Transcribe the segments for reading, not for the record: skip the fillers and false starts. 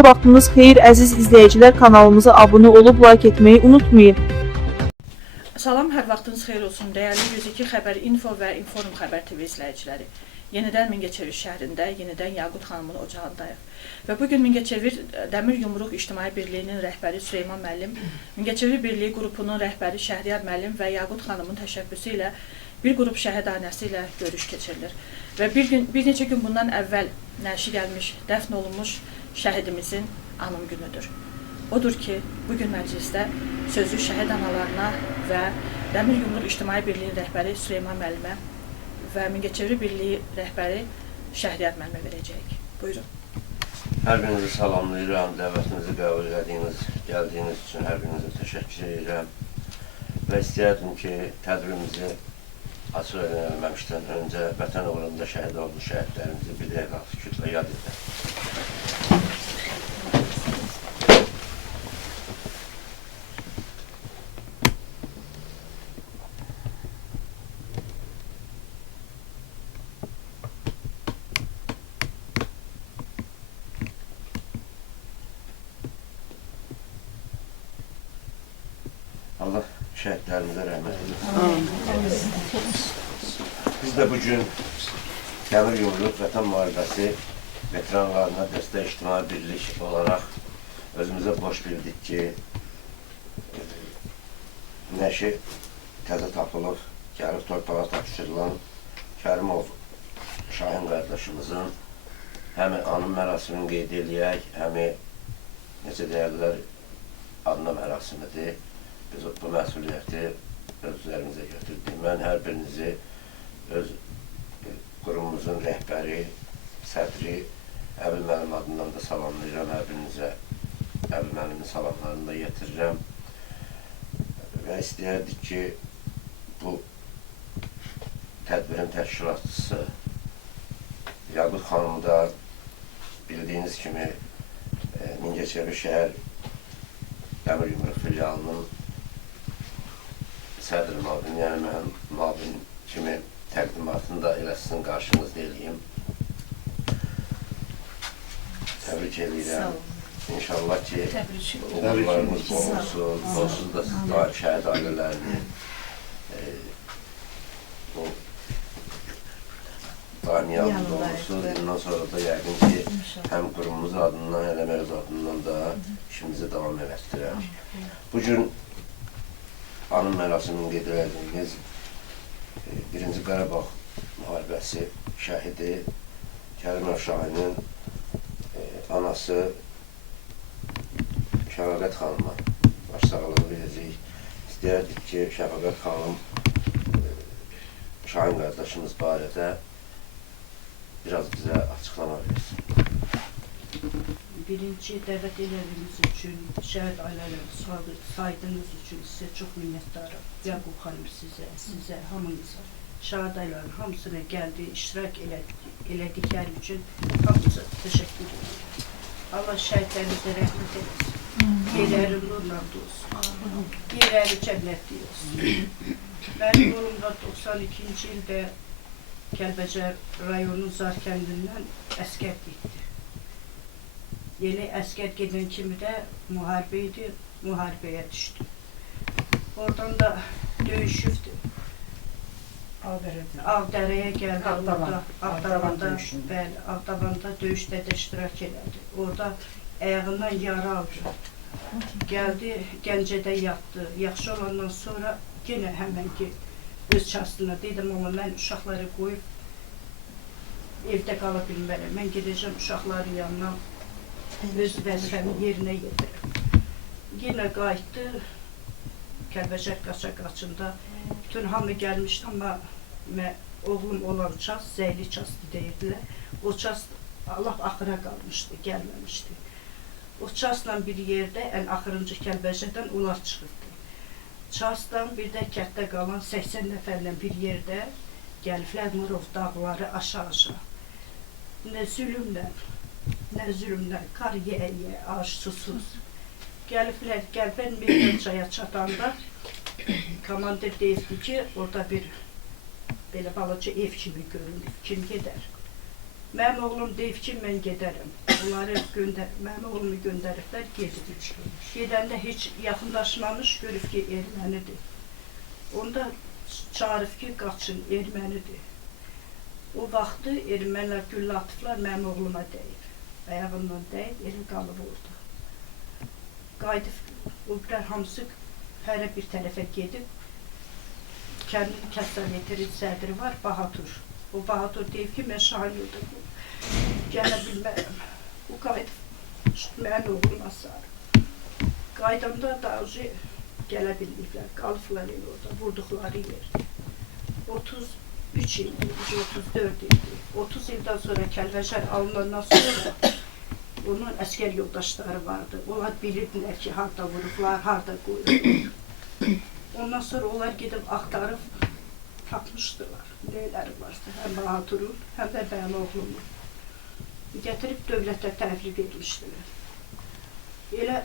Hər vaxtınız xeyir əziz izləyicilər, kanalımıza abunə olub like etməyi unutmayın. Salam, hər vaxtınız xeyir olsun dəyərli 102 xəbər info və inform xəbər TV izləyiciləri. Yenidən Mingəçevir şəhərində, yenidən Yaqut xanımın ocağındayıq. Və bugün Mingəçevir Dəmir Yumruq İctimai Birliyinin rəhbəri Süleyman müəllim, Mingəçevir Birliyi qrupunun rəhbəri Şəhriyar müəllim və Yaqut xanımın təşəbbüsü ilə bir qrup şəhədanəsi ilə görüş keçirilir. Və bir neçə gün bundan əvvəl nəşi gəlmiş, dəfn olunmuş şəhidimizin anım günüdür. Odur ki, bugün məclisdə sözü şəhid analarına və Dəmir Yumruq İctimai Birliyinin rəhbəri Süleyman müəllimə və Mingəçevir Birliyi rəhbəri Şəhriyar müəllimə verəcəyik. Buyurun. Hər birinizi salamlayıram, dəvətinizi qəbul edədiyiniz, gəldiyiniz üçün hər birinizə təşəkkür edirəm. Və istəyərdim ki, tədbirimizi açıq eləməmişdən öncə vətən uğrunda şəhid olmuş şəhidlərimizi bir dəqiqə sükutla yad edək. Allah şəhidlərimizə rəhmət edir. Biz də bugün Dəmir Yumruq Vətən Müharibəsi veteranlarına dəstək ictimai birlik olaraq özümüzə borc bildik ki, nəşi təzə tapılıb, gəlib torpağa tapşırılan Kərimov Şahin qardaşımızın həm anım mərasimini qeyd eləyək, həm necə deyərlər, anma mərasimidir. Biz bu məsuliyyəti öz üzərimizə götürdük. Mən hər birinizi öz qurumumuzun rəhbəri, sədri Əbil müəllim adından da salamlayıram. Hər birinizə Əbil müəllimin salamlarını da yetirirəm. Və istəyərdik ki, bu tədbirin təşkilatçısı Yaqut xanım da bildiyiniz kimi Mingəçevir şəhər Dəmir Yumruq filialının sədr müavin, yəni mənim müavin kimi təqdimatını da elə sizin qarşınızda eləyim. Təbrik edirəm. İnşallah ki, uğurlarınız bol olsun, sonsuz da şəhid ailələrini daim yanında olsun. Bundan sonra da yəqin ki, həm qurumumuz adından, həm öz adından da işimizi davam etdirək. Bugün anım mərasimini qeyd edildiyimiz 1-ci Qarabağ müharibəsi şəhidi Kərimov Şahinin anası Şəfəqət xanıma başsağlığı verəcəyik. İstəyərdik ki, Şəfəqət xanım Şahin qardaşımız barədə biraz bizə açıqlama versin. Birinci dəvət elədiyiniz üçün, şəhid ailələri saydığınız üçün sizə çox minnətdarım. Yaqub xanım sizə, hamınıza, şəhid ailələrin hamısına gəldi, iştirak elədikləri üçün hamınıza təşəkkür edirəm. Allah şəhidlərimizə rəhmət eləsin. Yerləri nurla olsun. Yerləri cənnətli olsun. Mənim yolumda 92-ci ildə Kəlbəcər rayonunun Zar kəndindən əskər getdi. Yeni əskər gedən kimi də müharibə idi, müharibəyə düşdü. Oradan da döyüşübdü. Ağdərəyə gəldi, Ağdavanda döyüşdə də iştirak elədi. Orada ayağından yara aldı. Gəldi, Gəncədə yatdı. Yaxşı olandan sonra yenə həmən ki, öz çastına dedim, amma mən uşaqları qoyub evdə qala bilmərəm. Mən gedəcəm uşaqların yanına, öz vəzifəmi yerinə yedirəm. Yenə qayıtdı, Kəlbəcər qaça-qaçında bütün hamı gəlmişdi, amma oğlum olan ças, Zəyli çastı deyirdilər. O ças Allah axıra qalmışdı, gəlməmişdi. O çasla bir yerdə, ən axırıncı Kəlbəcərdən onlar çıxırdı. Çasdan bir də kətdə qalan 80 nəfərlə bir yerdə gəliblər Murov dağları aşağı-aşağı. Nə zülümlər, qar yeyə, ağaç susuz. Gəliblər, Gəlbən Meydançaya çatanda komandir deyildi ki, orada bir belə balaca ev kimi görünür, kim gedər? Mənim oğlum deyib ki, mən gedərəm. Onları mənim oğlumu göndəriblər, gedib. Gedəndə heç yaxınlaşmamış, görüb ki, ermənidir. Onda çağırıb ki, qaçın, ermənidir. O vaxtı ermənilər güllə atıblar, mənim oğluma deyib. Ayağından deyib, eli qalıb orada. Qayıdıb, o birər hamısı hərə bir tərəfə gedib. Kəndin kəssaniyetinin sədri var, Bahadur. O Bahadur deyib ki, mən şahin yolda gələ bilmərəm. O qayıdıb, mənim oğluma sarı. Qaydanda da gələ bilməyiblər, qalıblar el orada, vurduqları yer. 33 ildir, 34 ildir. 30 ildən sonra Kəlbəcər alınandan sonra onun əskər yoldaşları vardı. Onlar bilirdilər ki, harada vurublar, harada qoyublar. Ondan sonra onlar gedib axtarıb tapmışdılar. Neyləri varsa, həm Bahadurun, həm də mənim oğlumu. Gətirib dövlətə təhvil vermişdilər. Elə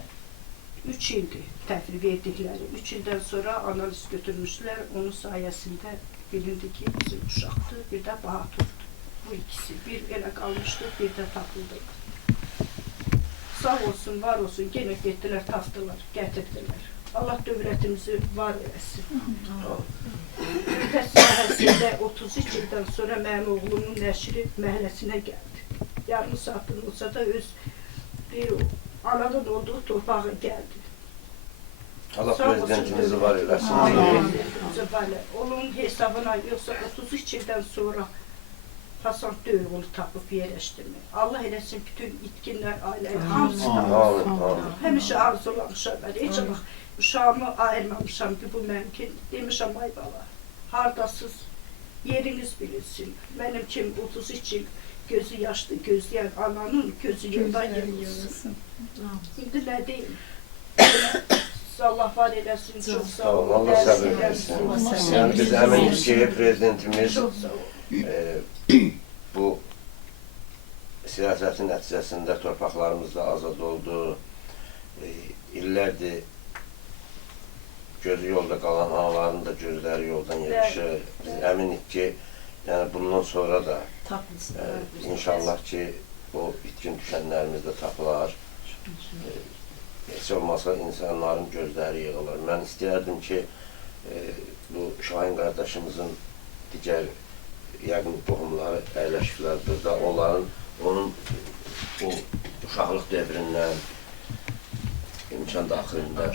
3 ildir təhvil verdikləri. 3 ildən sonra analiz götürmüşdülər. Onun sayəsində bilindi ki, bizim uşaqdır, bir də Bahadurdur. Bu ikisi. Bir elə qalmışdı, bir də tapıldı. Sağ olsun, var olsun, yenə getdilər, tapdılar, gətirdilər. Allah dövlətimizi var eləsin. Ülkə sahəsində 33 ildən sonra mənim oğlumun nəşri məhəlləsinə gəldi. Yarım saatın olsa da öz bir anadan olduğu torpağa gəldi. Allah prezidentimizi var eləsin. Onun hesabına yoxsa 33 ildən sonra Hasan Döyüğünü tapıb yerləşdirmək. Allah eləsin bütün itkinlər, ailəyə hamısını. Həmişə arzulamışam mən. Heç vaxt uşağımı ayırmamışam ki, bu mümkün. Demişəm, ay bala, hardasız, yeriniz bilinsin. Mənim kim 33 il gözü yaşlı gözləyən ananın gözü yoldan yığılsın. İndi nə deyim? Allah var eləsin, çox sağ olun. Allah səbir versin. Yəni biz əminik ki, prezidentimiz bu siyasətin nəticəsində torpaqlarımızda azad oldu. İllərdir gözü yolda qalan anaların da gözləri yoldan yetişir. Biz əminik ki, yəni bundan sonra da inşallah ki, o itkin düşənlərimiz də tapılar. Heç olmasa insanların gözləri yığılır. Mən istəyərdim ki, bu Şahin qardaşımızın digər yəqin qohumları əyləşiblər burada. Onların, onun bu uşaqlıq dövrindən imkan daxilində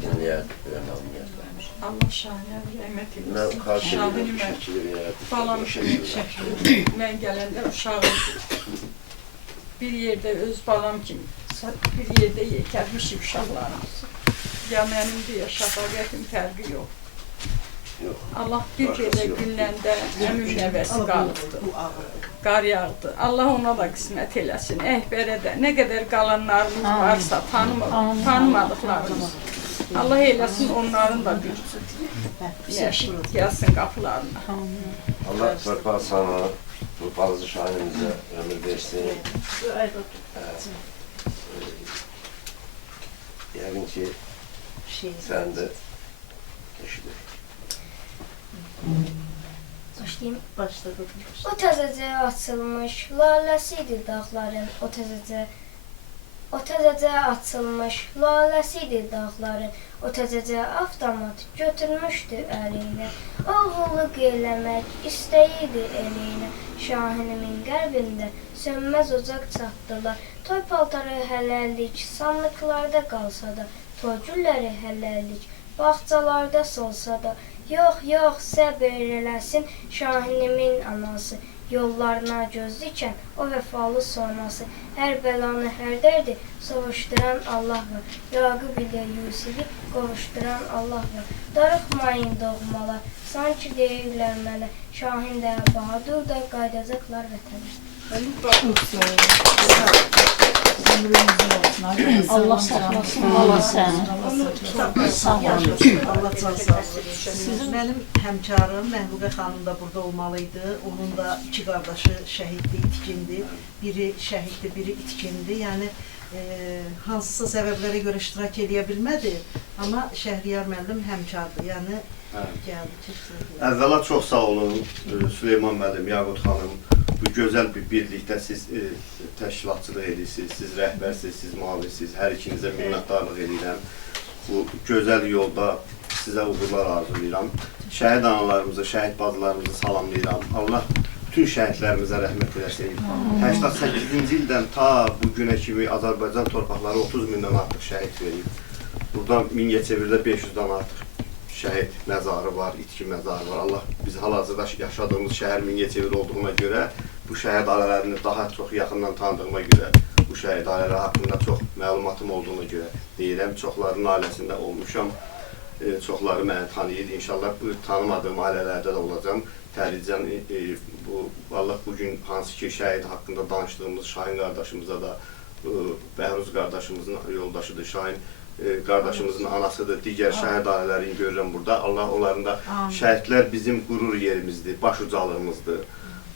dinləyərdik, öyrənməyərdik. Allah Şahinə rəhmət eləsin. Mən xarş edirəm, şəkili verərdik. Balam şəkili. Mən gələndə uşağım bir yerdə öz balam kimi, bir yerdə yekəlmişik uşaqlarımız. Ya mənimdir, ya şəfaqətin fərqi yox. Allah bir belə günləndə əmim nəvəsi qalıbdı. Qar yağdı. Allah ona da qismət eləsin. Əhbərə də nə qədər qalanlarımız varsa, tanımadıqlarımız. Allah eləsin onların da bir yaşayıb gəlsin qapılarına. Allah torpaq sana, bu Balızı Şahinimizə ömür versin. Yəqin ki, sən də eşidir. Başlayayım. O təzəcə açılmış, laləsidir dağların, o təzəcə açılmış, laləsidir dağların, o təzəcə avtomat götürmüşdü əlinə. Oğulluk eləmək istəyirdi elinə, Şahinimin qəlbində sönməz ocaq çatdılar. Toy paltarı hələlik, sandıqlarda qalsa da, toy gülləri hələlik, bağçalarda solsa da, yox, yox, səbir eləsin Şahinimin anası. Yollarına göz dikən o vəfalı sonrası. Hər bəlanı, hər dərdi sovuşduran Allah var. Yaqub ilə Yusifi qovuşduran Allah var. Darıxmayın doğmalar, sanki deyirlər mənə. Şahin də, Bahadur da qaydacaqlar vətənə. Allah saxlasın, Allah səni. Sağ olun. Allah can sağlığı. Mənim həmkarım Məhbuqə xanım da burada olmalıydı. Onun da 2 qardaşı şəhiddir, itkindi. Biri şəhiddir, biri itkindi. Yəni hansısa səbəblərə görə iştirak edə bilmədi. Amma Şəhriyar müəllim həmkardır. Yəni gəldi. Əvvəla çox sağ olun Süleyman müəllim, Yaqut xanım. bu gözəl bir birlikdə siz təşkilatçılıq edirsiniz, siz rəhbərsiniz, siz müavinsiniz. Hər ikinizə minnətdarlıq edirəm. Bu gözəl yolda sizə uğurlar arzulayıram. Şəhid analarımızı, şəhid bacılarımızı salamlayıram. Allah bütün şəhidlərimizə rəhmət eləsin. 88-ci ildən ta bu günə kimi Azərbaycan torpaqları 30 mindən artıq şəhid verib. Buradan Mingəçevirdə 500-dən artıq şəhid məzarı var, itki məzarı var. Allah biz hal-hazırda yaşadığımız şəhər Mingəçevir olduğuna görə, bu şəhid ailələrini daha çox yaxından tanıdığıma görə, bu şəhid ailələri haqqında çox məlumatım olduğuna görə deyirəm. Çoxlarının ailəsində olmuşam, çoxları məni tanıyır. İnşallah bu tanımadığım ailələrdə də olacam. Tədricən Allah bugün hansı ki şəhid haqqında danışdığımız Şahin qardaşımıza da, Bəhruz qardaşımızın yoldaşıdır, Şahin qardaşımızın anasıdır, digər şəhid ailələrini görürəm burada. Allah onların da, şəhidlər bizim qürur yerimizdir, baş ucalığımızdır.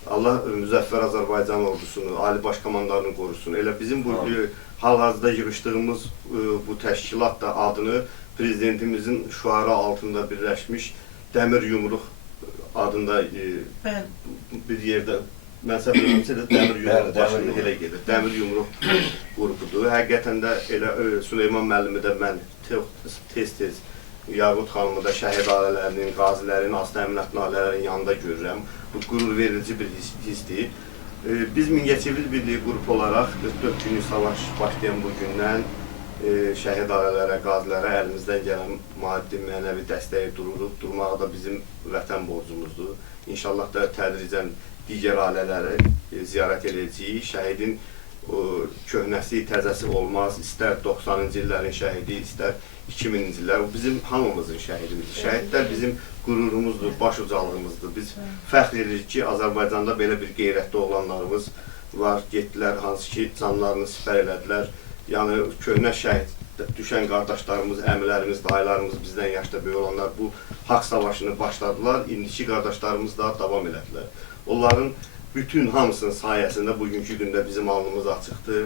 Allah Müzəffər Azərbaycan ordusunu, Ali Baş Komandarını qorusun. Elə bizim bu hal-hazırda yığışdığımız bu təşkilat da adını Prezidentimizin şüarı altında birləşmiş Dəmir Yumruq adında bir yerdə, mən səhv eləmirəmsə də Dəmir Yumruq başını elə gedir. Dəmir Yumruq qrupudur. Həqiqətən də elə Süleyman müəllimi də mən tez-tez Yaqut xanımı da şəhid ailələrinin, qazilərin, asli əminat nalələrinin yanında görürəm. Bu qürur verici bir hissdir. Biz Mingəçevir Birliyi qrup olaraq 44 günlük savaş başlayan bu gündən şəhid ailələrə, qazilərə əlimizdən gələn maddi, mənəvi dəstəyi dururuq. Durmağı da bizim vətən borcumuzdur. İnşallah da tədricən digər ailələri ziyarət edəcəyik. Şəhidin köhnəsi, təzəsi olmaz. İstər 90-cı illərin şəhidi, istər 2000-ci illər. Bizim hamımızın şəhidimizdir. Şəhidlər bizim qürurumuzdur, baş ucalığımızdır. Biz fəxr edirik ki, Azərbaycanda belə bir qeyrətli oğlanlarımız var. Getdilər, hansı ki, canlarını sipər elədilər. Yəni, köhnə şəhid düşən qardaşlarımız, əmilərimiz, dayılarımız, bizdən yaşda böyük olanlar bu haqq savaşını başladılar. İndiki qardaşlarımız da davam elədilər. Onların bütün hamısının sayəsində bugünkü gündə bizim alnımız açıqdır.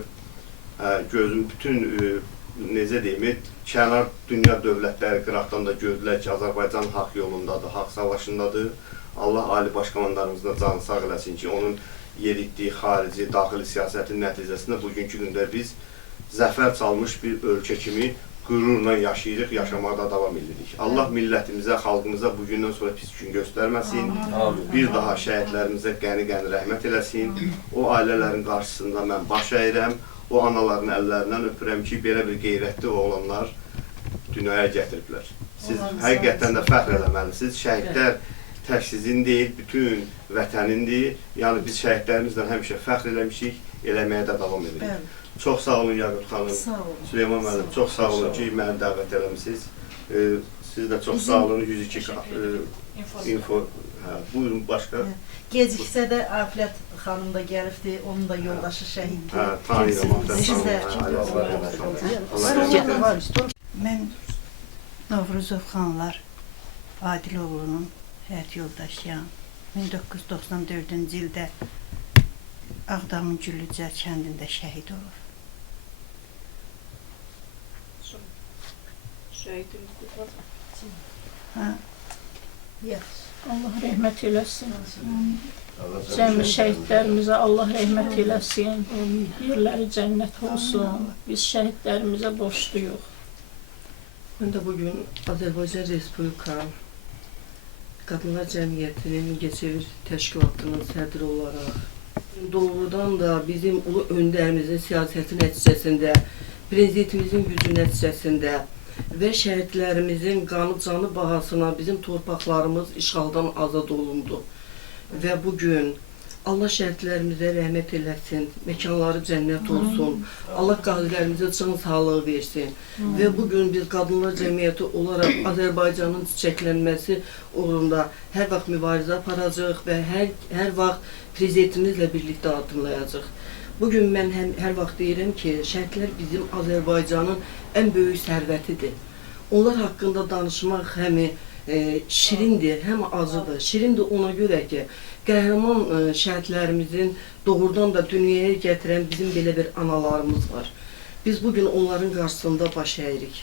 Gözüm bütün, necə deyim, kənar dünya dövlətləri qıraqdan da gördülər ki, Azərbaycan haqq yolundadır, haqq savaşındadır. Allah Ali Baş Komandarımızın canı sağ eləsin ki, onun yeritdiyi xarici, daxili siyasətin nəticəsində bugünkü gündə biz zəfər çalmış bir ölkə kimi qürurla yaşayırıq, yaşamağa da davam edirik. Allah millətimizə, xalqımıza bugündən sonra pis gün göstərməsin. Bir daha şəhidlərimizə qəni-qəni rəhmət eləsin. O ailələrin qarşısında mən baş əyirəm. O anaların əllərindən öpürəm ki, belə bir qeyrətli oğlanlar dünyaya gətiriblər. Siz həqiqətən də fəxr eləməlisiniz. Şəhidlər tək sizin deyil, bütün vətənindir. Yəni biz şəhidlərimizlə həmişə fəxr eləmişik, eləməyə də davam edirik. Çox sağ olun Yaqut xanım, Süleyman müəllim, çox sağ olun ki, məni dəvət eləmişsiniz. Siz də çox sağ olun, 102 info. Buyurun, başqa? Geciksə də Afilət xanım da gəlibdir, onun da yoldaşı şəhiddir. Mən Novruzov xanlar Adiloğlu'nun həyat yoldaşıyam. 1994-cü ildə Ağdamın Güllücər kəndində şəhid olur. Allah rəhmət eləsin. Cəmi şəhidlərimizə Allah rəhmət eləsin. Yerləri cənnət olsun. Biz şəhidlərimizə borçluyuq. Ben de bugün Azərbaycan Respublika Qadınlar Cəmiyyətinin Mingəçevir Təşkilatının sədri olaraq doğrudan da bizim ulu öndərimizin siyasəti nəticəsində, prezidentimizin gücü nəticəsində və şəhidlərimizin qanı canı bahasına bizim torpaqlarımız işğaldan azad olundu. Və bugün Allah şəhidlərimizə rəhmət eləsin, məkanları cənnət olsun, Allah qazilərimizə can sağlığı versin. Və bugün biz Qadınlar Cəmiyyəti olaraq Azərbaycanın çiçəklənməsi uğrunda hər vaxt mübarizə aparacaq və hər vaxt prezidentimizlə birlikdə addımlayacaq. Bugün mən hər vaxt deyirəm ki, şəhidlər bizim Azərbaycanın ən böyük sərvətidir. Onlar haqqında danışmaq həm şirindir, həm acıdır. Şirindir ona görə ki, qəhrəman şəhidlərimizin doğrudan da dünyaya gətirən bizim belə bir analarımız var. Biz bugün onların qarşısında baş əyirik.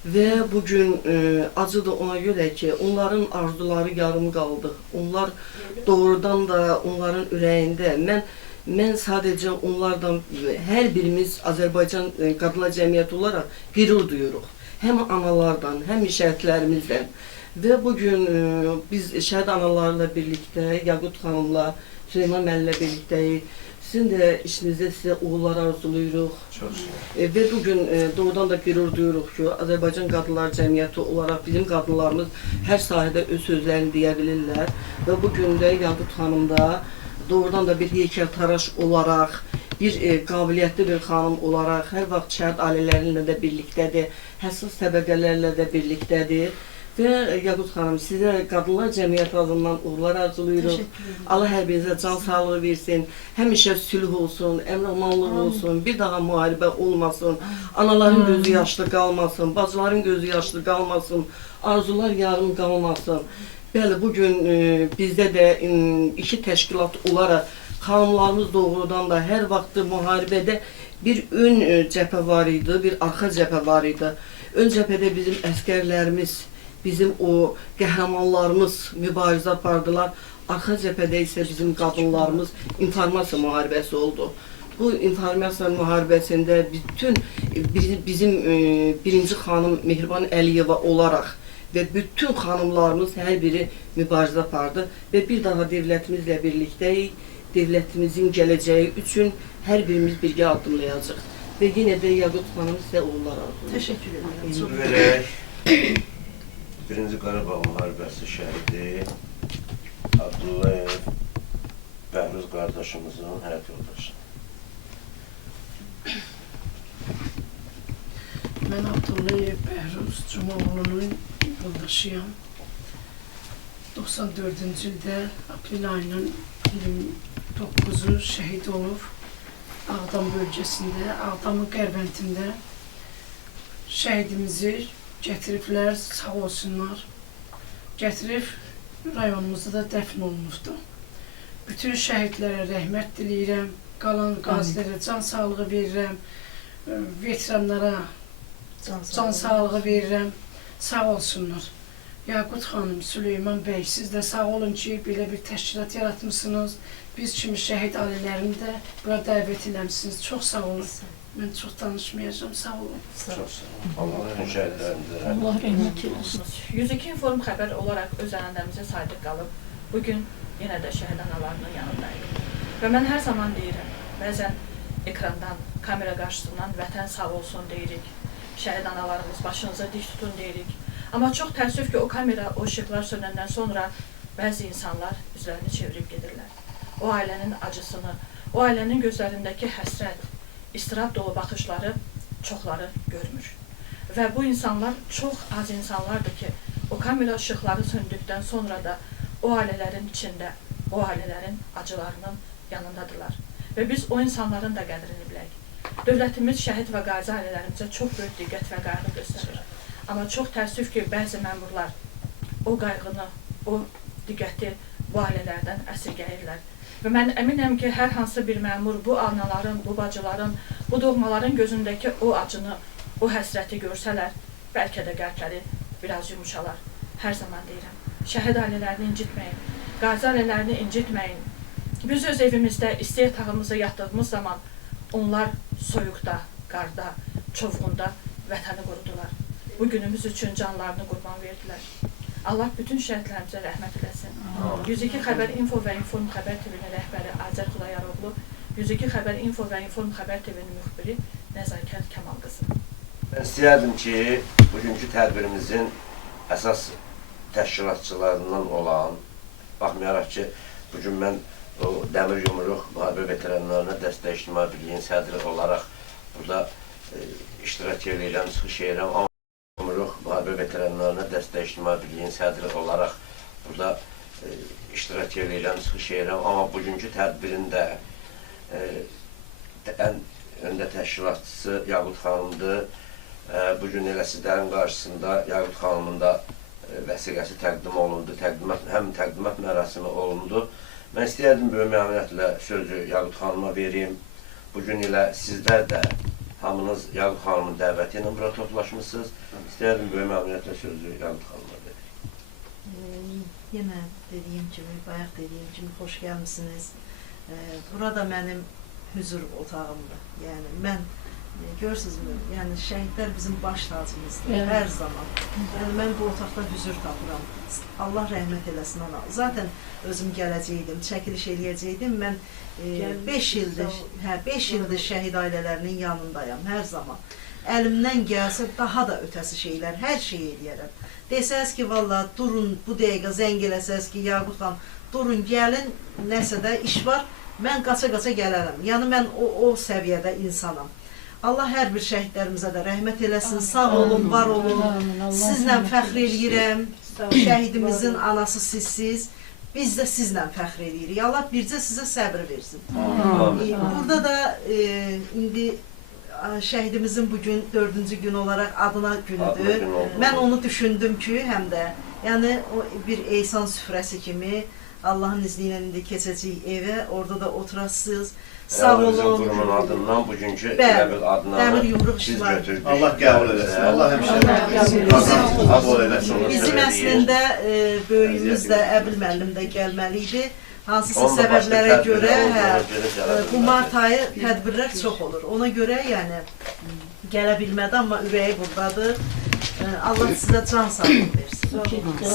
Və bugün acıdır ona görə ki, onların arzuları yarım qaldı. Onlar doğrudan da onların ürəyində. Mən sadəcə onlardan, hər birimiz Azərbaycan Qadınlar Cəmiyyəti olaraq qürur duyuruq. Həm analardan, həm şəhidlərimizdən. Və bugün biz şəhid analarla birlikdə, Yaqut xanımla, Süleyman müəllimlə birlikdəyik. Sizin də işinizdə sizə uğurlar arzuluyuruq. Və bugün doğrudan da qürur duyuruq ki, Azərbaycan Qadınlar Cəmiyyəti olaraq bizim qadınlarımız hər sahədə öz sözlərini deyə bilirlər. Və bugün də Yaqut xanım da doğrudan da bir heykəltaraş olaraq, bir qabiliyyətli bir xanım olaraq hər vaxt şəhid ailələrlə də birlikdədir, həssas təbəqələrlə də birlikdədir. Və Yaqut xanım, sizə Qadınlar Cəmiyyəti adından uğurlar arzuluyuruq. Allah hər birinizə can sağlığı versin, həmişə sülh olsun, əmin-amanlıq olsun, bir daha müharibə olmasın, anaların gözü yaşlı qalmasın, bacıların gözü yaşlı qalmasın, arzular yarım qalmasın. Bəli, bugün bizdə də iki təşkilat olaraq xanımlarımız doğrudan da hər vaxt müharibədə bir ön cəbhə var idi, bir arxa cəbhə var idi. Ön cəbhədə bizim əskərlərimiz, bizim o qəhrəmanlarımız mübarizə apardılar. Arxa cəbhədə isə bizim qadınlarımız informasiya müharibəsi oldu. Bu informasiya müharibəsində bizim birinci xanım Mehriban Əliyeva olaraq və bütün xanımlarımız hər biri mübarizə apardı və bir daha dövlətimizlə birlikdəyik. Devlətimizin gələcəyi üçün hər birimiz birgə addımlayacaq. Və yenə də Yaqut xanım sizə uğurlar arzulayır. Təşəkkür edirəm. Birinci Qarabağ müharibəsi şəhidi Abdullayev Bəhruz qardaşımızın həyat yoldaşı. Mən Abdullayev Bəhruz Cumaoğlu'nun yoldaşıyam. 94-cü ildə aprel ayının 29'u şəhid olub Ağdam bölgəsində, Ağdamın Qərbəntində şəhidimizi gətiriblər, sağ olsunlar. Gətirib rayonumuzda da dəfn olunubdur. Bütün şəhidlərə rəhmət diləyirəm, qalan qazilərə can sağlığı verirəm, veteranlara can sağlığı verirəm, sağ olsunlar. Yaqut xanım, Süleyman bəy, siz də sağ olun ki, belə bir təşkilat yaratmışsınız. Biz kimi şəhid ailələrini də bura dəvət eləmişsiniz. Çox sağ olun. Mən çox danışmayacağım, sağ olun. Çox sağ olun. Allah şəhidlərimizə Allah rəhmət eləsin. 102 Inform xəbər olaraq öz ənənəmizə sadiq qalıb, bugün yenə də şəhid analarının yanındayıq. Və mən hər zaman deyirəm, bəzən ekrandan, kamera qarşısından vətən sağ olsun deyirik, şəhid analarımız başınıza dik tutun deyirik. Amma çox təəssüf ki, o kamera, o işıqlar sönəndən sonra bəzi insanlar üzlərini çevirib gedirlər. O ailənin acısını, o ailənin gözlərindəki həsrət, istirab dolu baxışları çoxları görmür. Və bu insanlar çox az insanlardır ki, o kamera işıqları söndükdən sonra da o ailələrin içində, o ailələrin acılarının yanındadırlar. Və biz o insanların da qədrini bilək. Dövlətimiz şəhid və qazi ailələrimizə çox böyük diqqət və qayğı göstərir. Amma çox təəssüf ki, bəzi məmurlar o qayğını, o diqqəti bu ailələrdən əsirgəyirlər. Və mən əminəm ki, hər hansı bir məmur bu anaların, bu bacıların, bu doğmaların gözündəki o acını, o həsrəti görsələr, bəlkə də qəlbləri biraz yumuşalar. Hər zaman deyirəm, şəhid ailələrini incitməyin, qazi ailələrini incitməyin. Biz öz evimizdə, isti yatağımızda yatdığımız zaman onlar soyuqda, qarda, çovğunda vətəni qurudular. Bu günümüz üçün canlarını qurban verdilər. Allah bütün şəhidlərimizə rəhmət eləsin. 102 Xəbər Info və Inform Xəbər TV-nin rəhbəri Azər Xudayaroğlu, 102 Xəbər Info və Inform Xəbər TV-nin müxbiri Nəzakət Kamal qızı. Mən istəyərdim ki, bugünkü tədbirimizin əsas təşkilatçılarından olan, baxmayaraq ki, bugün mən o Dəmir Yumruq müharibə veteranlarına Dəstək İctimai Birliyin sədri olaraq burada iştirak edirəm, çıxış edirəm. Yumruq müharibə veteranlarına Dəstək İctimai Birliyin sədri olaraq burada iştirak edirəm, çıxış edirəm. Amma bugünkü tədbirin də ən öndə təşkilatçısı Yaqut xanımdır. Bugün elə sizlərin qarşısında Yaqut xanımın da vəsiqəsi təqdim olundu, həm təqdimat mərasimi olundu. Mən istəyərdim böyük məmnuniyyətlə sözü Yaqut xanıma vereyim. Bugün elə sizlər də hamınız Yaqut xanımın dəvəti ilə bura toplaşmışsınız. İstəyərdim böyük məmnuniyyətlə sözü Yaqut xanıma verir. Yenə dediyim kimi, bayaq dediyim kimi xoş gəlmisiniz. Burada mənim hüzur otağımdır. Yəni mən görürsünüzmü? Yəni şəhidlər bizim baş tacımızdır hər zaman. Yəni mən bu otaqda hüzur tapıram. Allah rəhmət eləsin ona. Zaten özüm gələcəydim, çəkiliş eləyəcəydim. Mən 5 ildir şəhid ailələrinin yanındayam hər zaman. Əlimdən gəlsə daha da ötəsi şeylər, hər şey eləyərəm. Desəz ki, valla durun, bu dəqiqə zəng eləsəz ki, Yaqut xan, durun, gəlin, nəsə də iş var, mən qaça-qaça gələrəm. Yəni mən o səviyyədə insanam. Allah hər bir şəhidlərimizə də rəhmət eləsin, sağ olun, var olun. Sizlə fəxr eləyirəm, şəhidimizin anası sizsiz, biz də sizlə fəxr eləyirik. Allah bircə sizə səbr versin. Burada da indi şəhidimizin bugün 4-cü gün olaraq adına günüdür. Mən onu düşündüm ki, həm də yəni o bir eysan süfrəsi kimi Allahın izni ilə indi keçəcəyik evə, orada da oturasınız. Sağ olun. Bizim qurumun adından bugünkü Dəmir yumruq siz işlər. götürdük. Allah qəbul eləsin. Allah həmişə eləsin. Bizim əslində böyüyümüz də Əbil müəllim də gəlməli idi. Hansısa səbəblərə görə bu mart ayı tədbirlər çox olur. Ona görə yəni gələ bilmədi, amma ürəyi buradadır. Allah sizə can sağlığı versin.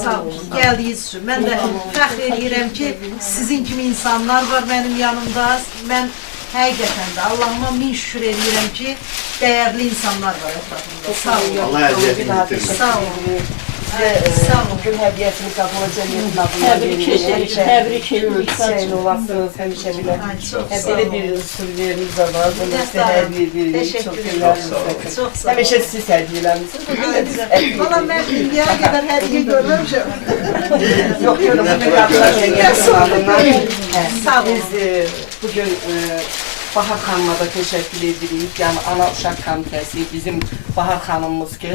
Sağ olun, gəldiyiniz üçün. Mən də fəxr edirəm ki, sizin kimi insanlar var mənim yanımda. Mən həqiqətən də Allahıma min şükür edirəm ki, dəyərli insanlar var ətrafımda. Sağ olun. Allah əziyyətini bitirsin. Sağ olun. Sağ olun. Gün hədiyyətini Qadınlar Cəmiyyətinin adına Təbrik edirik. Şeyin olasınız, həmişə belə. Belə bir sürüləriniz də var. Bunu sizə hədiyyə edirik. Çox gözəl. Həmişə siz hədiyyə eləmişsiniz. Bugün də biz hədiyyə edirik. Valla mən indiyə qədər hədiyyə görməmişəm. Yox, görüm. Bugün Qadınlar Cəmiyyətinin adından. Sağ olun. Biz bugün Bahar xanıma da təşəkkür edirik. Yəni Ana Uşaq Komitəsi bizim Bahar xanımımız ki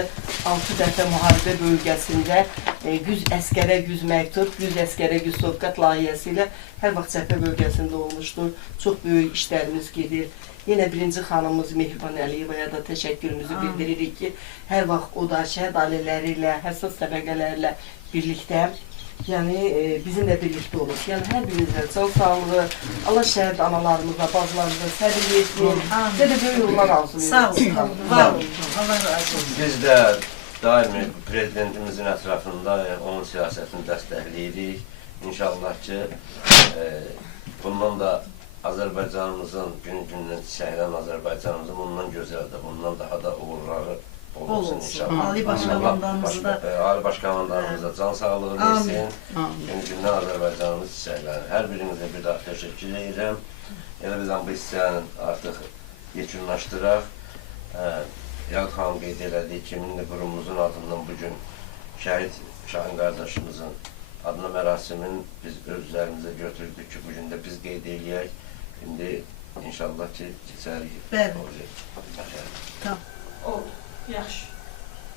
6 dəfə müharibə bölgəsində 100 əskərə 100 məktub, 100 əskərə 100 sovqat layihəsi ilə hər vaxt cəbhə bölgəsində olmuşdur. Çox böyük işlərimiz gedir. Yenə birinci xanımımız Mehriban Əliyevaya da təşəkkürümüzü bildiririk ki, hər vaxt o da şəhid ailələri ilə, həssas təbəqələrlə birlikdə yəni bizimlə birlikdə olur. Yəni hər birinizə can sağlığı, Allah şəhid analarımıza, bacılarımıza səbir versin. Sizə də böyük yollar arzu Sağ olun, var olun. Allah razı olsun. Biz də daimi prezidentimizin ətrafında onun siyasətini dəstəkləyirik. İnşallah ki, bundan da Azərbaycanımızın, gün-gündən çiçəklən Azərbaycanımızın bundan gözəldir, bundan daha da uğurları olsun inşallah. Ali Başkomandanımız da Ali Başkomandanımız da can sağlığı versin. Gün-gündən Azərbaycanımız çiçəklənir. Hər birinizə bir daha təşəkkür edirəm. Elə biz bu hissəni artıq yekunlaşdıraq. Yaqut xanım qeyd elədik ki, milli qurumumuzun adından bugün şəhid Şahin qardaşımızın adına mərasimin biz öz üzərimizə götürdük ki, bugün də biz qeyd eləyək. İndi inşallah ki, keçərik. Bəli. Tamam. O, yaxşı.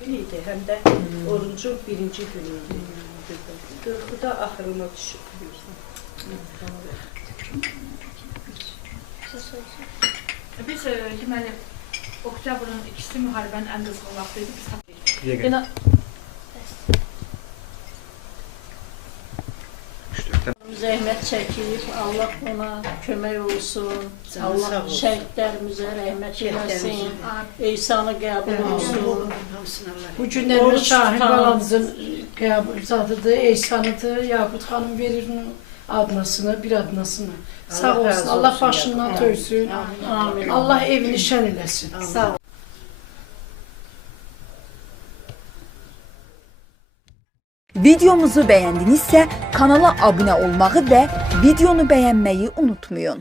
Biriydi, həm də oruncun birinci günü idi. 40-da axırına düşüb. Biz deməli, oktyabrın ikisi müharibənin ən qızğın vaxtı idi. Biz Zəhmət çəkib, Allah ona kömək olsun, Allah şəhidlərimizə rəhmət eləsin, eysanı qəbul olsun. Bu günlərdə Şahin balamızın zadıdır, eysanıdır. Yaqut xanım verir adnasını, bir adnasını. Sağ olsun, Allah başından töysün, Allah evini şən eləsin. Sağ olun. Videomuzu bəyəndinizsə kanala abunə olmağı və videonu bəyənməyi unutmayın.